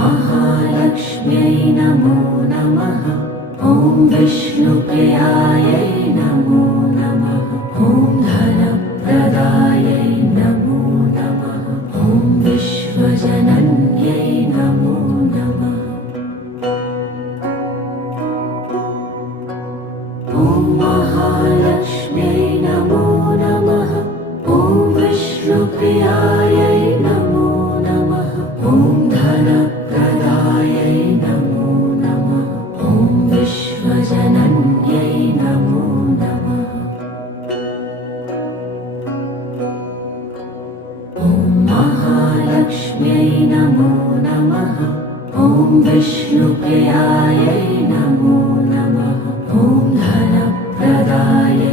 महालक्ष्म्यै नमो नमः। ॐ विष्णुप्रियायै नमो नमः। ॐ धनप्रदायै नमो नमः। ॐ विश्वजनन्यै नमो नमः। ॐ महालक्ष्म्यै नमो नमः। ॐ विष्णुप्रियायै नमो नमः। ॐ धनप्रदायै नमो नमः। ॐ विश्वजनन्यै नमो नमः। ॐ महालक्ष्म्यै नमो नमः। ॐ विष्णुप्रियायै नमो नमः। ॐ धनप्रदायै